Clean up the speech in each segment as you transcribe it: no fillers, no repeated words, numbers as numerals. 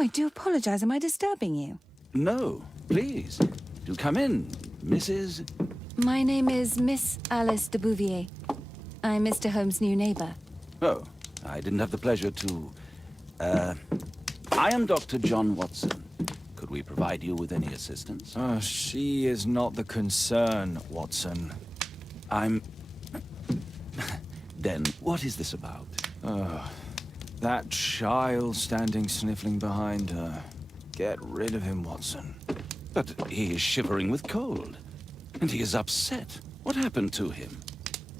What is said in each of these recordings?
I do apologize. Am I disturbing you? No, please. Do come in, Mrs. My name is Miss Alice de Bouvier. I'm Mr. Holmes' new neighbor. Oh, I didn't have the pleasure to... I am Dr. John Watson. Could we provide you with any assistance? She is not the concern, Watson. I'm... Then, what is this about? That child standing sniffling behind her. Get rid of him, Watson. But he is shivering with cold. And he is upset. What happened to him?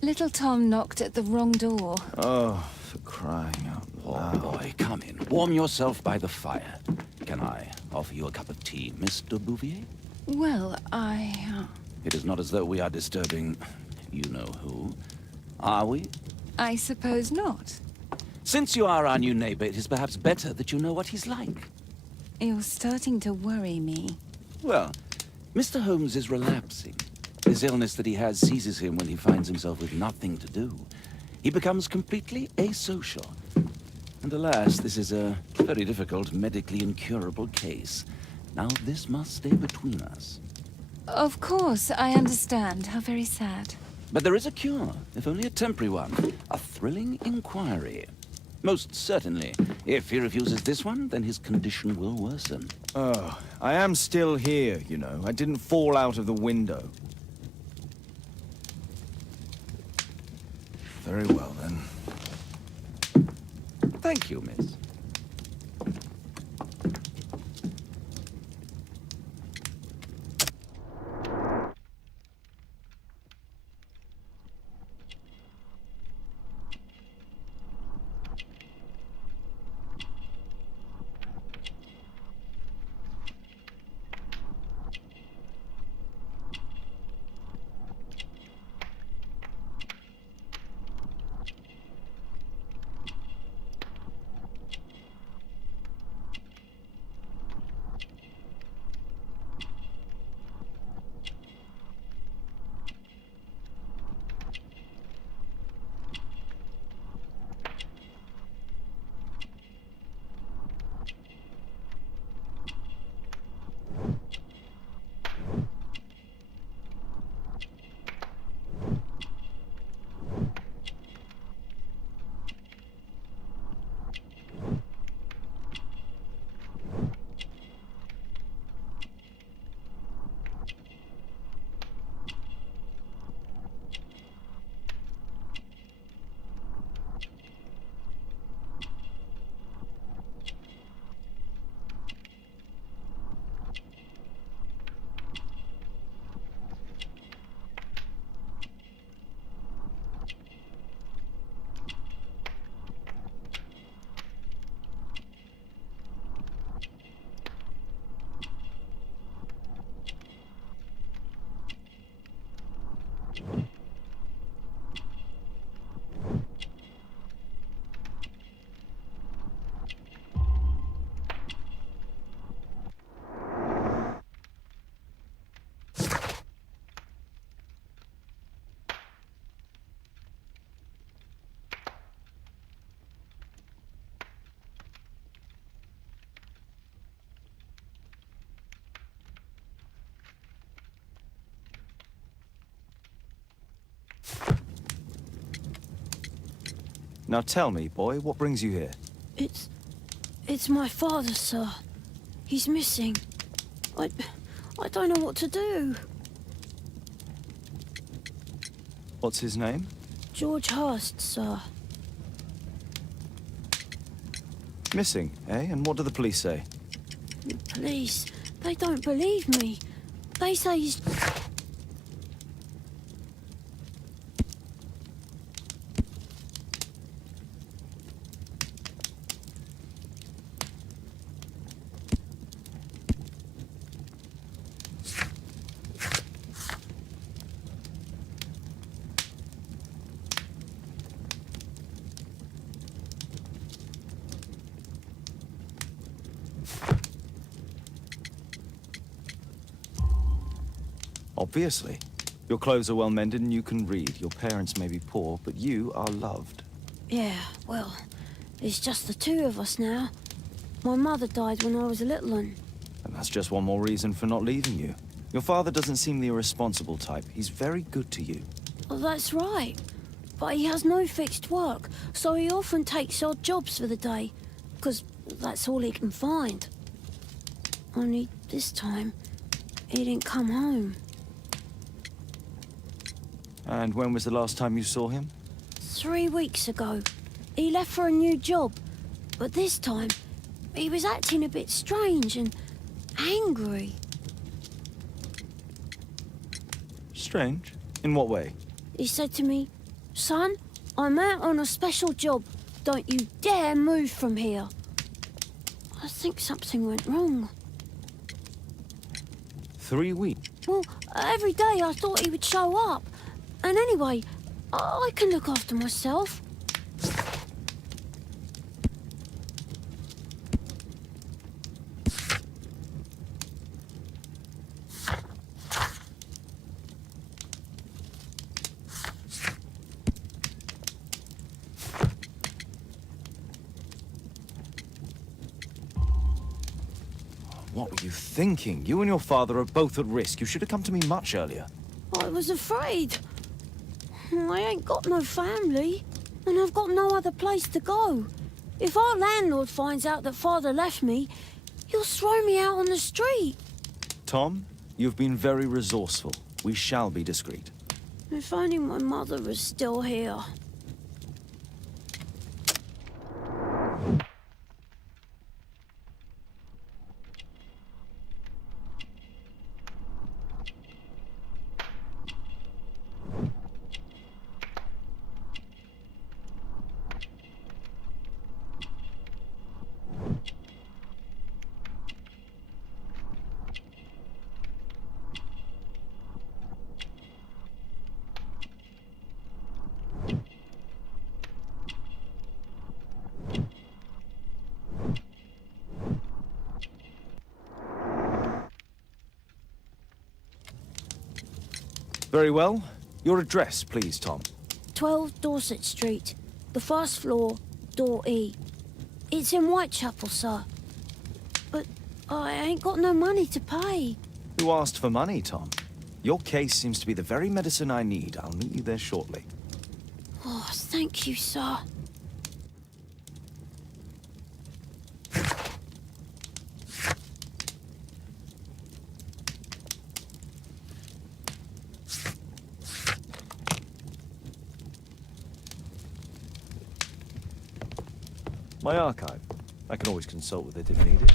Little Tom knocked at the wrong door. Oh, for crying out loud. Oh, boy, come in. Warm yourself by the fire. Can I offer you a cup of tea, Mr. Bouvier? Well, It is not as though we are disturbing you-know-who. Are we? I suppose not. Since you are our new neighbor, it is perhaps better that you know what he's like. You're starting to worry me. Well, Mr. Holmes is relapsing. This illness that he has seizes him when he finds himself with nothing to do. He becomes completely asocial. And alas, this is a very difficult, medically incurable case. Now, this must stay between us. Of course, I understand. How very sad. But there is a cure, if only a temporary one. A thrilling inquiry. Most certainly. If he refuses this one, then his condition will worsen. Oh, I am still here, you know. I didn't fall out of the window. Very well, then. Thank you, miss. Now tell me, boy, what brings you here? It's my father, sir. He's missing. I don't know what to do. What's his name? George Hurst, sir. Missing, eh? And what do the police say? The police, they don't believe me. They say he's... Obviously. Your clothes are well mended and you can read. Your parents may be poor, but you are loved. Yeah, well, it's just the two of us now. My mother died when I was a little one. And that's just one more reason for not leaving you. Your father doesn't seem the irresponsible type. He's very good to you. Well, that's right. But he has no fixed work, so he often takes odd jobs for the day, because that's all he can find. Only this time, he didn't come home. And when was the last time you saw him? 3 weeks ago. He left for a new job, but this time, he was acting a bit strange and angry. Strange? In what way? He said to me, "Son, I'm out on a special job. Don't you dare move from here." I think something went wrong. 3 weeks? Well, every day I thought he would show up. And anyway, I can look after myself. What were you thinking? You and your father are both at risk. You should have come to me much earlier. I was afraid. I ain't got no family, and I've got no other place to go. If our landlord finds out that Father left me, he'll throw me out on the street. Tom, you've been very resourceful. We shall be discreet. If only my mother was still here. Very well. Your address, please, Tom. 12 Dorset Street, the first floor, door E. It's in Whitechapel, sir. But I ain't got no money to pay. Who asked for money, Tom? Your case seems to be the very medicine I need. I'll meet you there shortly. Oh, thank you, sir. My archive. I can always consult with it if needed.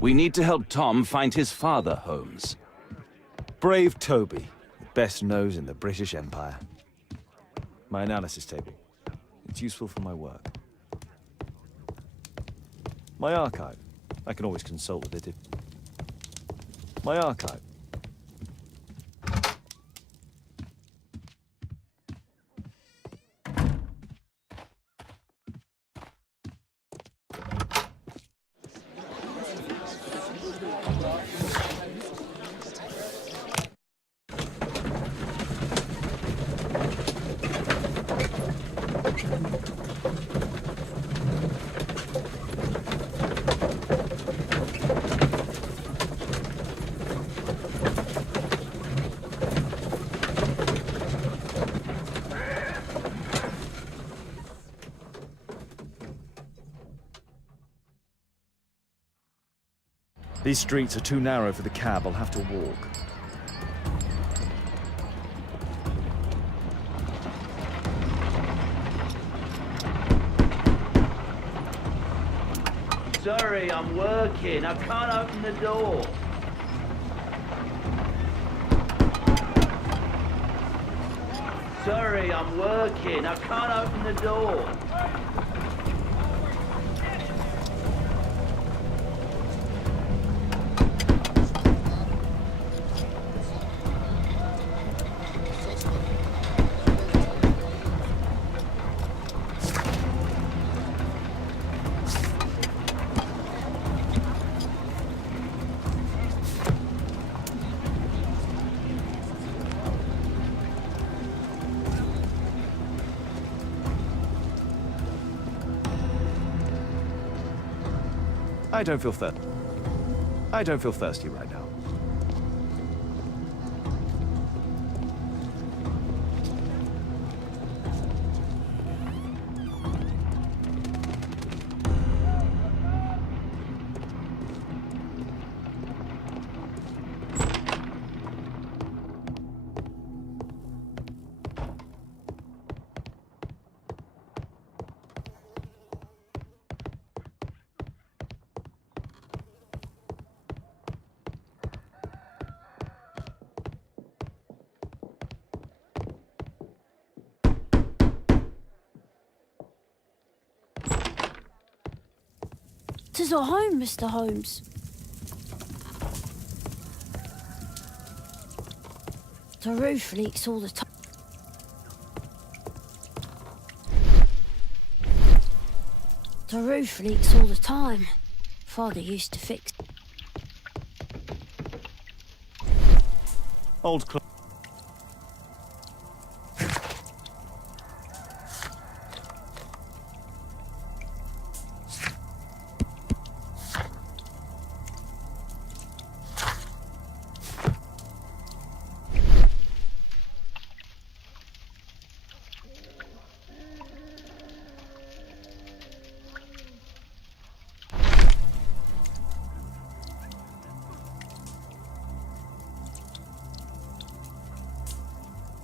We need to help Tom find his father, Holmes. Brave Toby. Best nose in the British Empire. My analysis table. It's useful for my work. My archive. I can always consult with it if... My archive. These streets are too narrow for the cab. I'll have to walk. Sorry, I'm working. I can't open the door. Sorry, I'm working. I can't open the door. I don't feel thirsty. I don't feel thirsty right now. "'Tis our home, Mr. Holmes." The roof leaks all the time. The roof leaks all the time. Father used to fix. Old clock.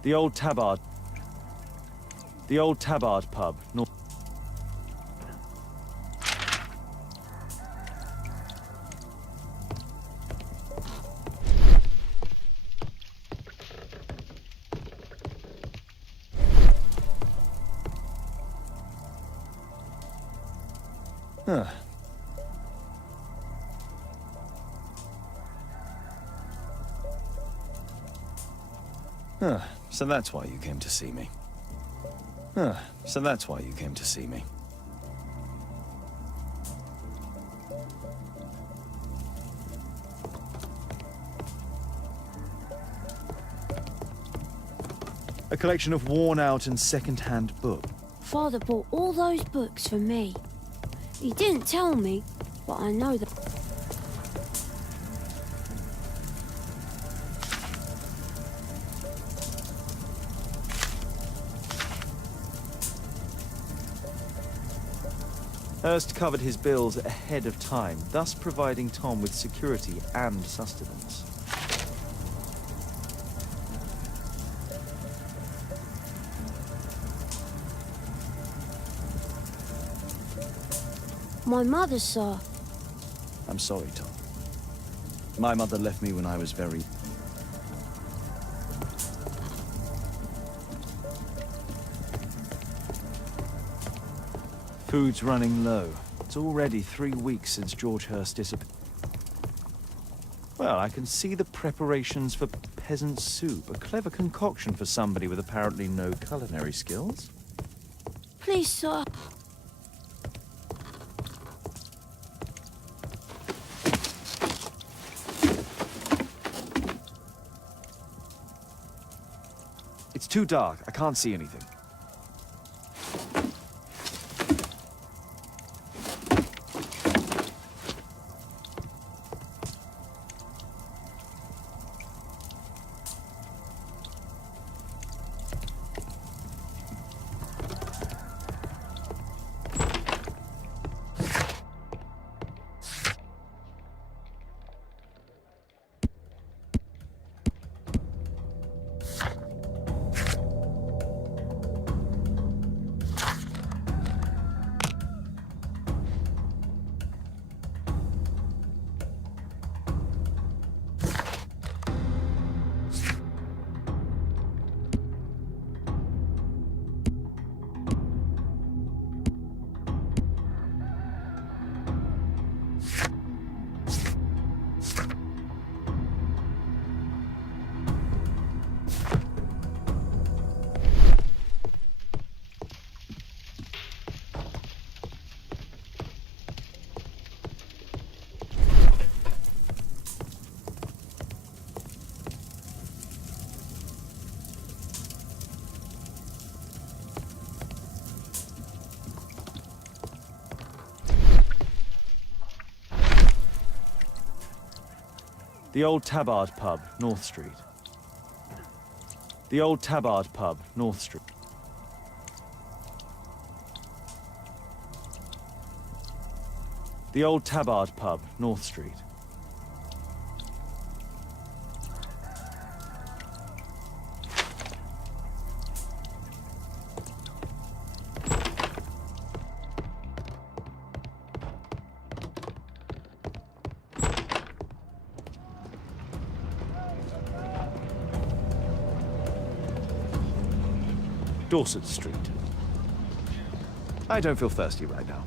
The old Tabard. The old Tabard pub. Huh. Huh. So that's why you came to see me. Huh. So that's why you came to see me. A collection of worn-out and second-hand books. Father bought all those books for me. He didn't tell me, but I know that. Hurst covered his bills ahead of time, thus providing Tom with security and sustenance. My mother, sir. I'm sorry, Tom. My mother left me when I was very... Food's running low. It's already 3 weeks since George Hurst disappeared. Well, I can see the preparations for peasant soup. A clever concoction for somebody with apparently no culinary skills. Please, sir. It's too dark. I can't see anything. The Old Tabard Pub, North Street. The Old Tabard Pub, North Street. The Old Tabard Pub, North Street. Dorset Street. I don't feel thirsty right now.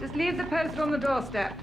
Just leave the poster on the doorstep.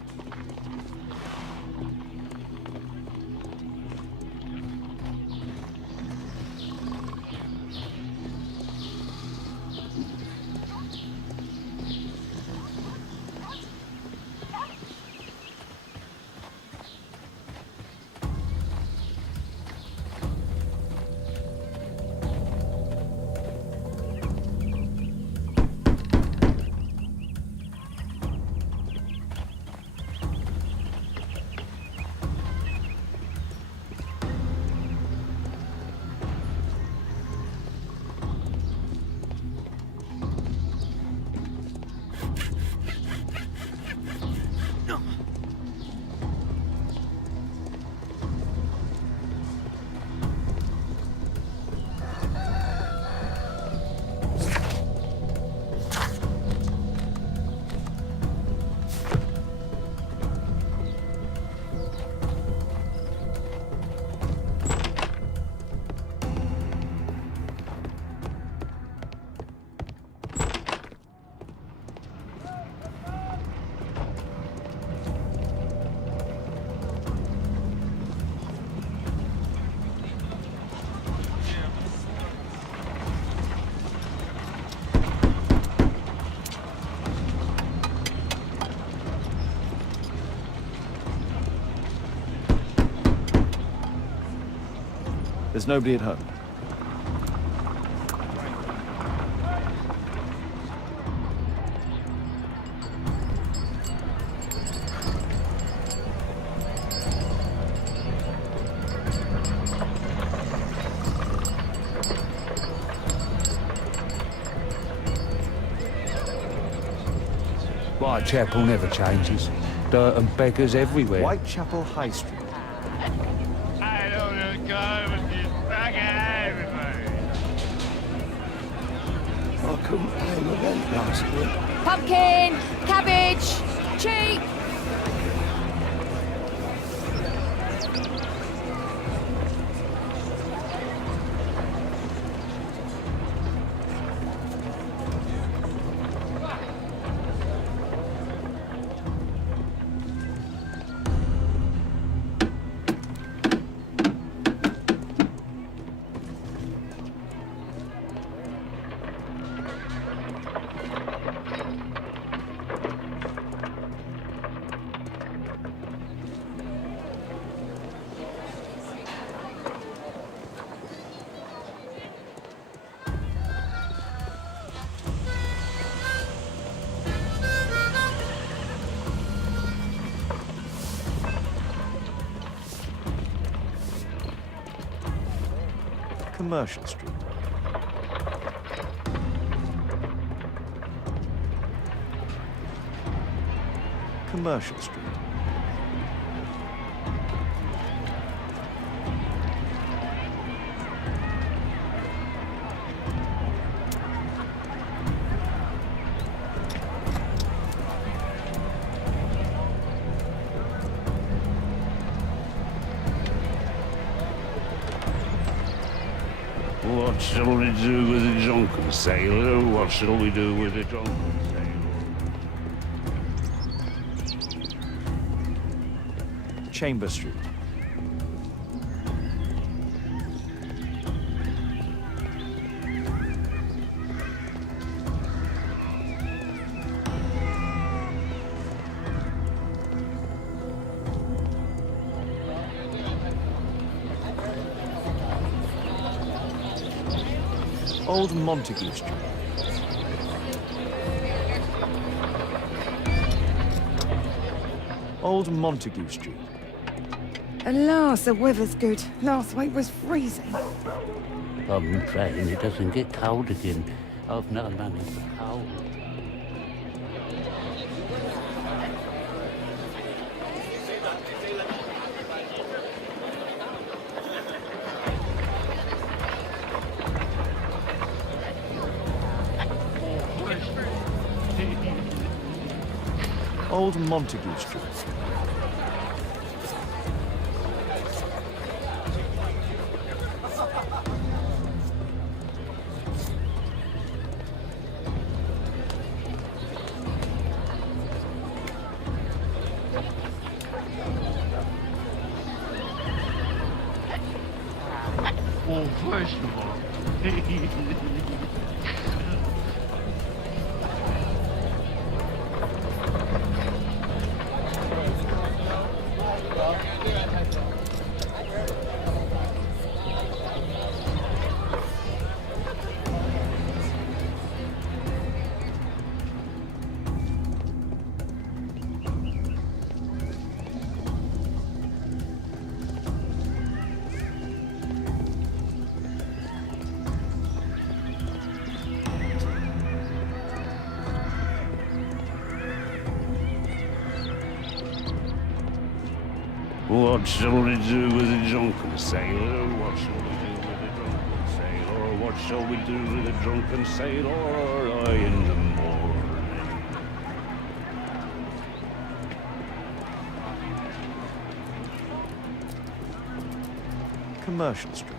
There's nobody at home. Whitechapel never changes. Dirt and beggars everywhere. Whitechapel High Street. I don't go with this bugger everybody. I couldn't pay my rent last week. Pumpkin, cabbage, cheap. Commercial Street. Commercial Street. What shall we do with a drunken sailor? What shall we do with a drunken sailor? Chamber Street. Old Montague Street. Old Montague Street. Alas, the weather's good. Last week was freezing. I'm praying it doesn't get cold again. I've no money for coal. Old Montague Street. Well, first of all, what shall we do with a drunken sailor? What shall we do with a drunken sailor? What shall we do with a drunken sailor in the morning? Commercial Street.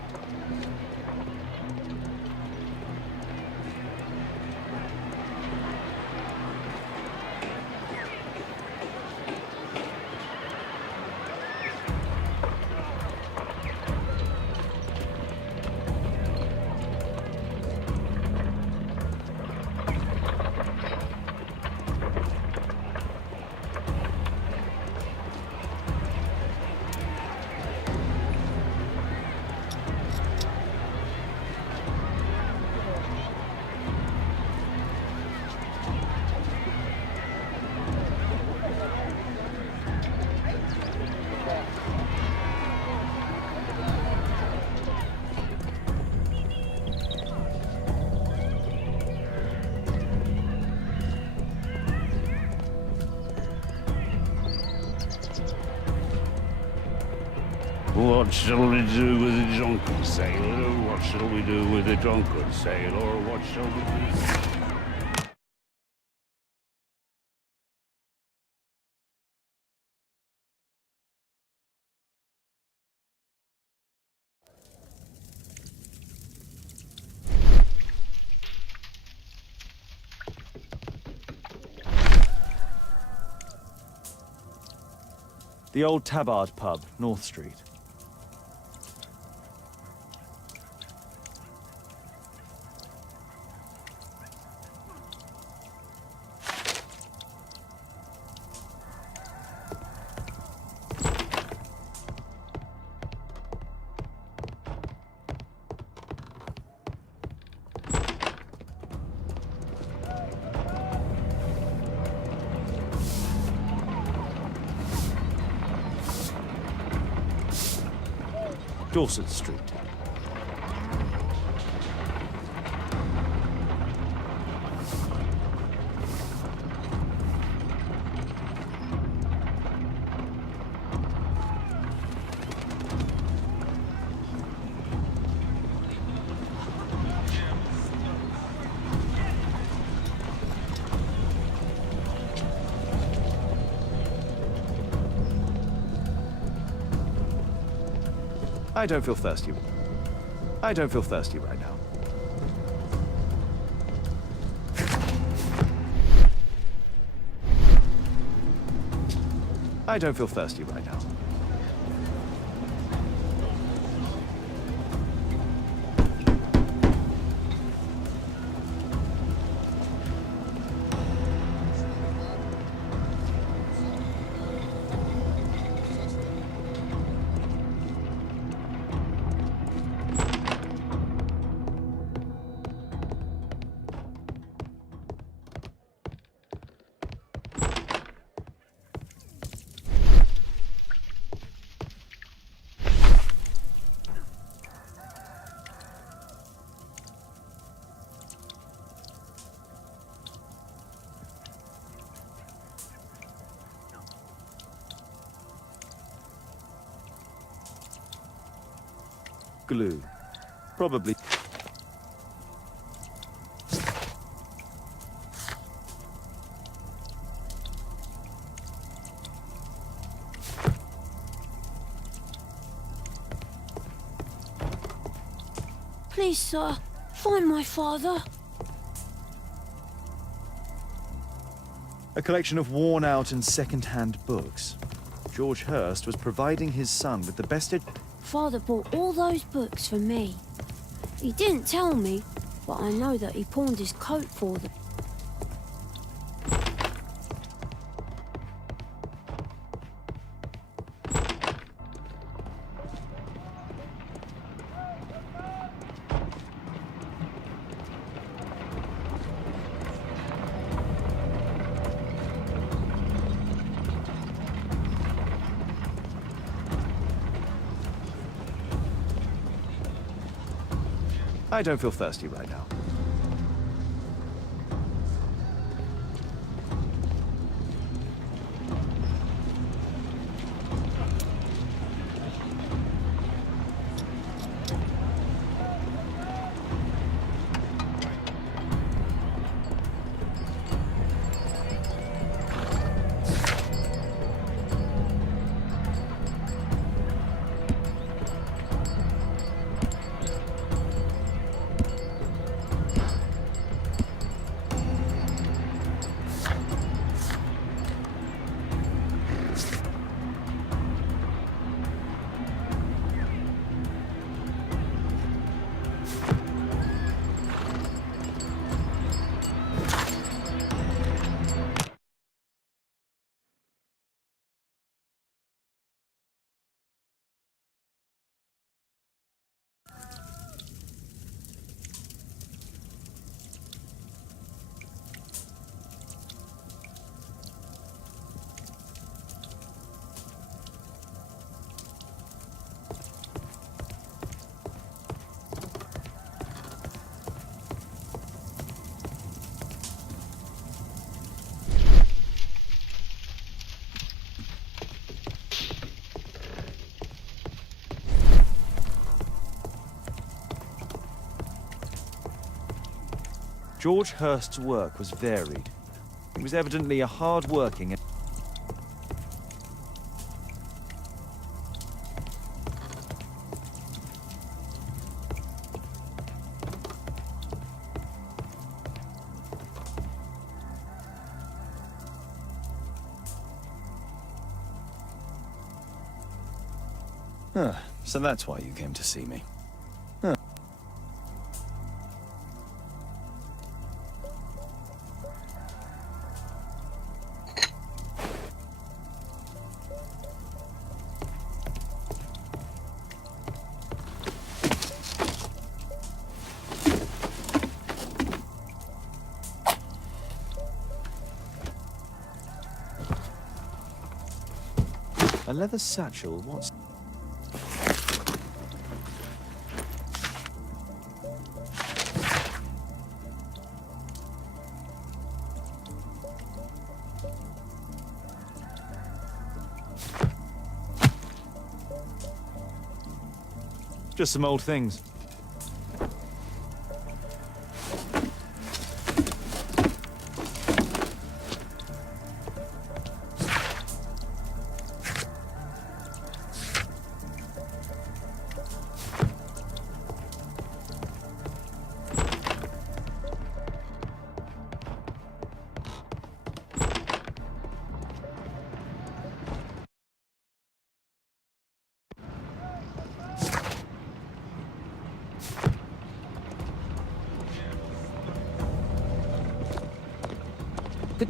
What shall we do with a drunken sailor? What shall we do with a drunken sailor? What shall we do? The old Tabard pub, North Street. Dorset Street. I don't feel thirsty. I don't feel thirsty right now. I don't feel thirsty right now. Glue. Probably. Please, sir, find my father. A collection of worn-out and second-hand books. George Hurst was providing his son with the best Father bought all those books for me. He didn't tell me, but I know that he pawned his coat for them. I don't feel thirsty right now. George Hurst's work was varied. He was evidently a hard-working and so that's why you came to see me. A leather satchel, what's... Just some old things.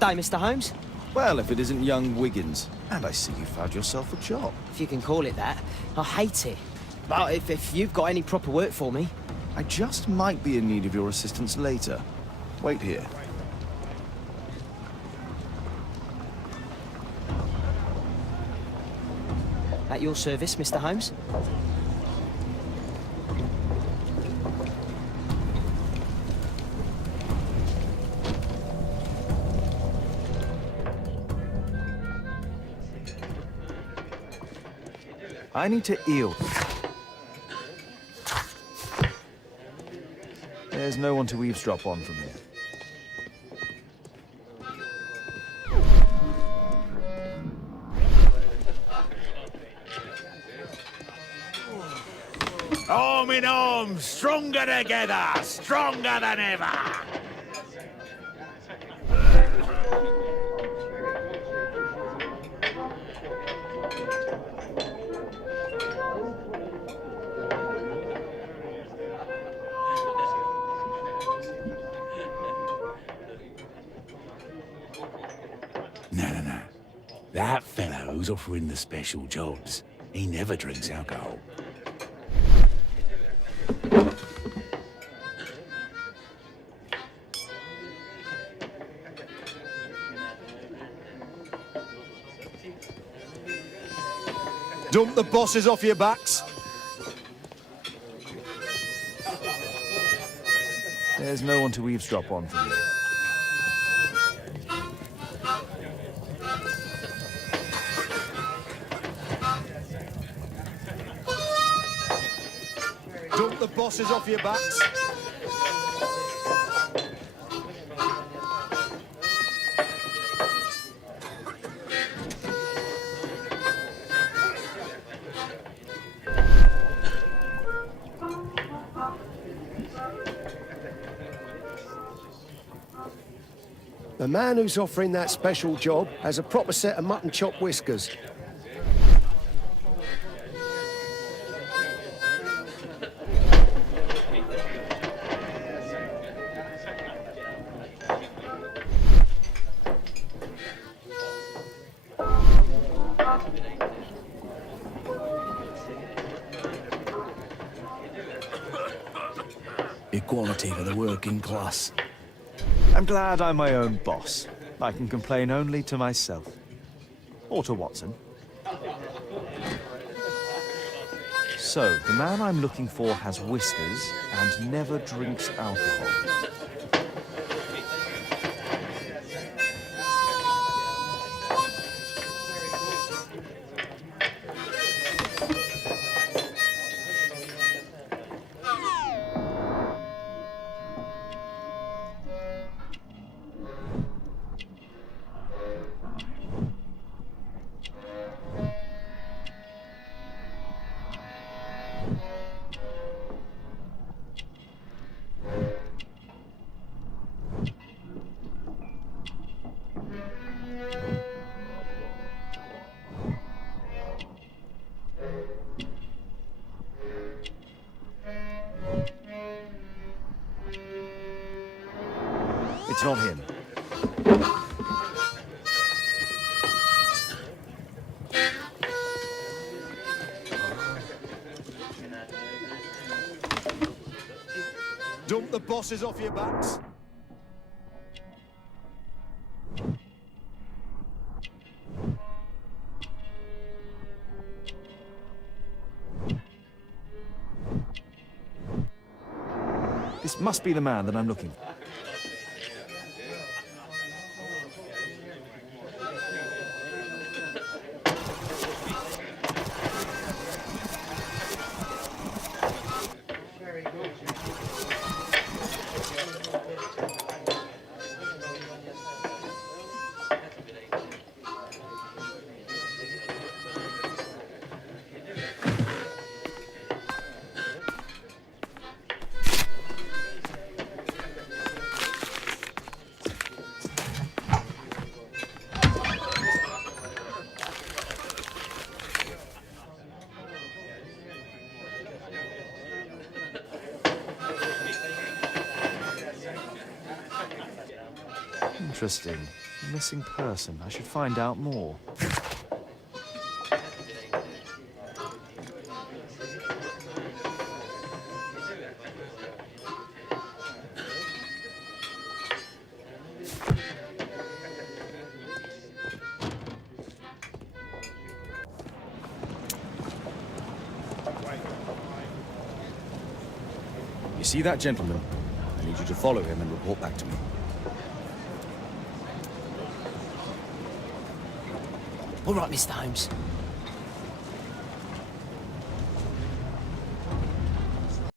day, Mr. Holmes. Well, if it isn't young Wiggins. And I see you found yourself a job. If you can call it that. I hate it. But if you've got any proper work for me... I just might be in need of your assistance later. Wait here. At your service, Mr. Holmes. I need to eel. There's no one to eavesdrop on from here. Arm in arm, stronger together, stronger than ever. No. That fellow's offering the special jobs. He never drinks alcohol. Dump the bosses off your backs. There's no one to eavesdrop on from here. Dump the bosses off your backs. The man who's offering that special job has a proper set of mutton chop whiskers. Equality for the working class. I'm glad I'm my own boss. I can complain only to myself. Or to Watson. So, the man I'm looking for has whiskers and never drinks alcohol. It's not him. Dump the bosses off your backs. This must be the man that I'm looking for. Interesting. A missing person. I should find out more. You see that gentleman? I need you to follow him and report back to me. All right, Mr. Holmes.